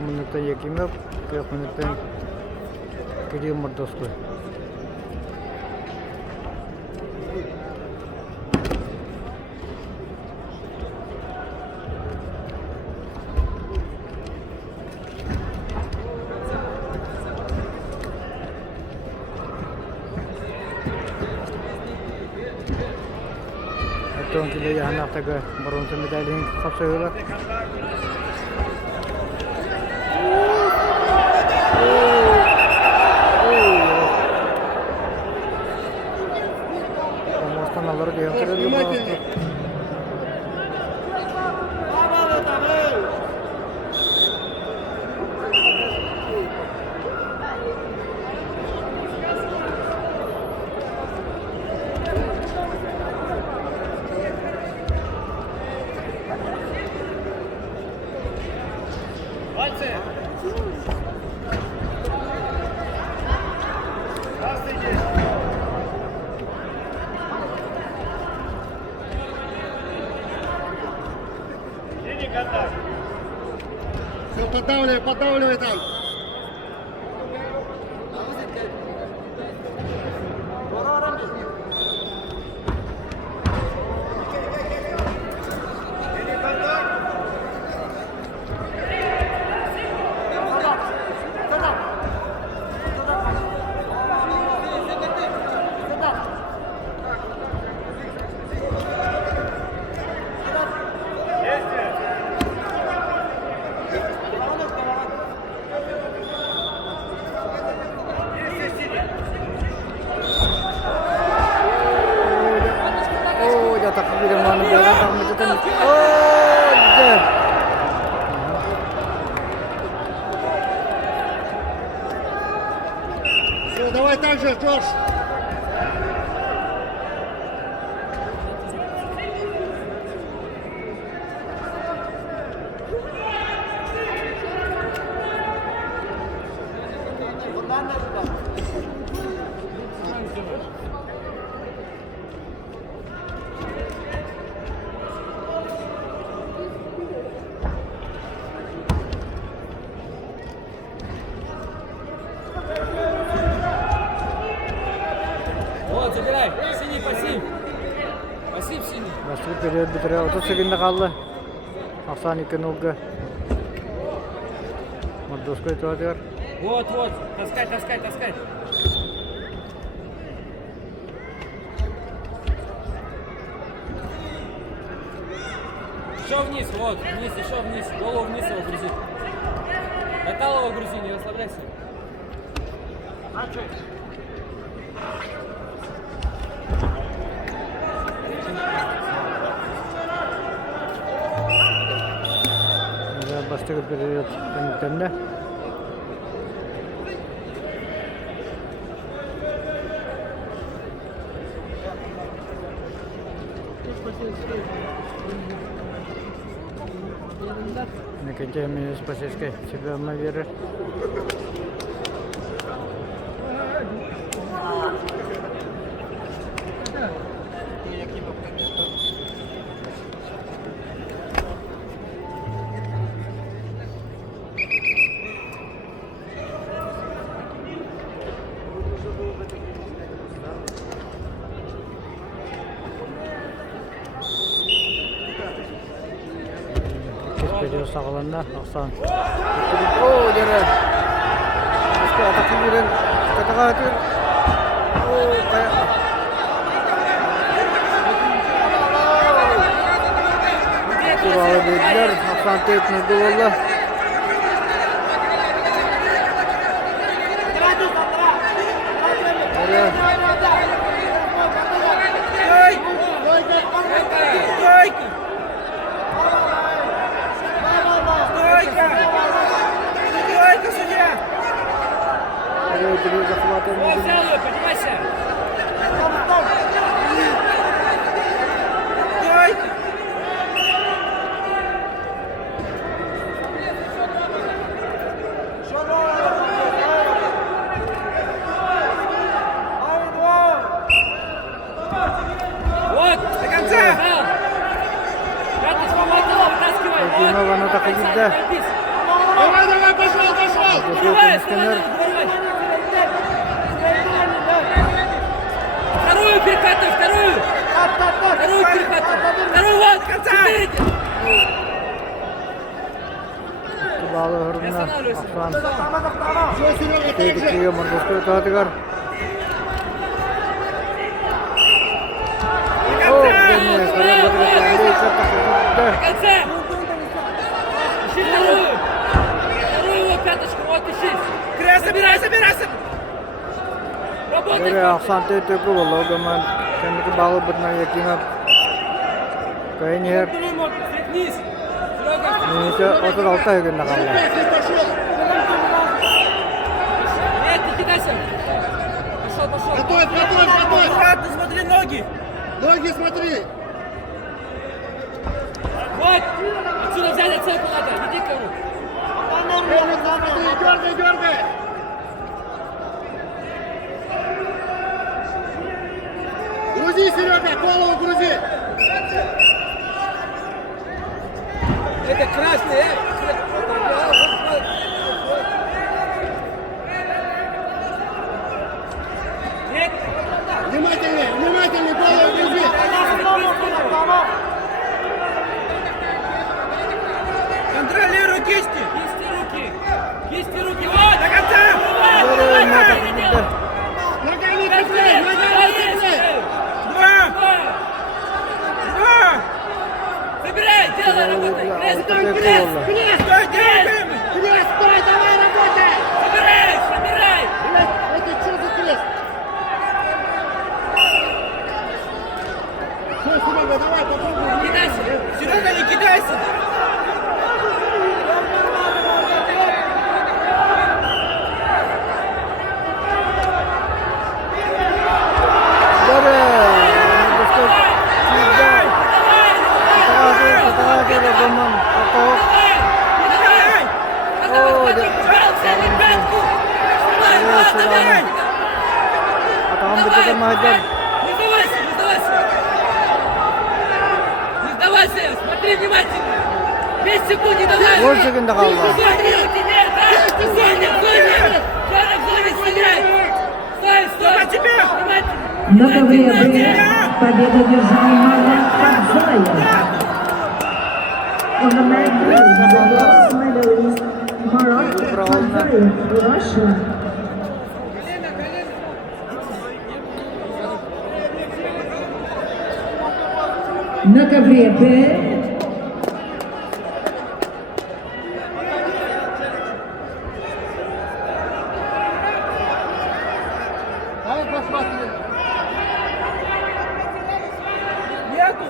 Минута Якимов, 40 минуттан Кирилл Мордовской. Оттон келе яһанактагы бронза медалин капсыйлар. Alır diye hatırlıyorum. Все, поддавливай там. Все, давай так же, Джордж. Вот, забирай. Синий, пассив. Пассив синий. Başlık период бітірі 30 секундда қалды. 92-0. Мордовской туатер. Вот, вот. Таскай. Еще вниз, вот, вниз, еще вниз. Голову вниз его грузи. Каталово грузи, не расслабляйся. Başlık период temde. Наконец, спасибо, себя наверх. Период сağlığında 90. Oo, dere. Eski ataklı bilen katağa atıyor. Oo, kaya. Kuralı dediler. 94 nurdu valla. Dere. Вот, взял ее, поднимайся. Mahid'de. Давай, давай, пошел, пошел! Забивай, Скинер. Вторую перекатывай, вторую! Вторую перекатывай! Вторую вот! Четыре! Bağlı hırmına Afran. Все, Серега, так Teyit же! ediyor Mırgızkı Tadıgar. O Deniz. Kaya Badrı Kendi takıldı. До конца! Ищи вторую! Вторую его пяточку, вот ищи! Забирай, забирай! Работай! Böyle Afsan teyit öpü oldu. O zaman kendiki bağlı bırna yakina. Kayın yer. Вниз! Серега! Minite 36 yılında kaldı. Опять не пошел! Нет, не кидайся! Пошел, пошел! Готовь, готовь, готовь! Аккуратно смотри ноги! Ноги смотри! Вот! Отсюда взять оценку надо! Иди ко мне! Смотри, дергай, дергай! Грузи, Серега, голову грузи! Это красный, Нет! Внимательней, внимательней, голову грузи! Контролируй кисти! Кисти руки! Кисти руки! Вот! До конца! Böyle ne takıldı. Ногами цепляй, ногами цепляй! Два! Два! Забирай! Делай, работай! Крест! Altı teyit Крест! oldu. Стой, делай! Крест, стой, давай, работай! Собирай! Собирай! Крест, это что за крест? Все, Серега, давай, попробуй! Кидайся! Серега, не кидайся! Böyle Mırgızkı Çizde. Fotoğrafı o zaman. Fotoğraf. Атам бітеді Mahid'den. Не сдавайся, не сдавайся! Не сдавайся! Смотри внимательно! 5 секунд не давай! 10 sekunda kaldı. Смотри, у тебя, да! В зоне, в зоне! Жора, в зоне стреляй! Стой, стой! Внимательно! На ковре Б победу одержал Марат Кадзаев. On the mat green, the bronze medalist Marat Kadzayev, Russia. На ковре Б Давай посмотрим. Нету!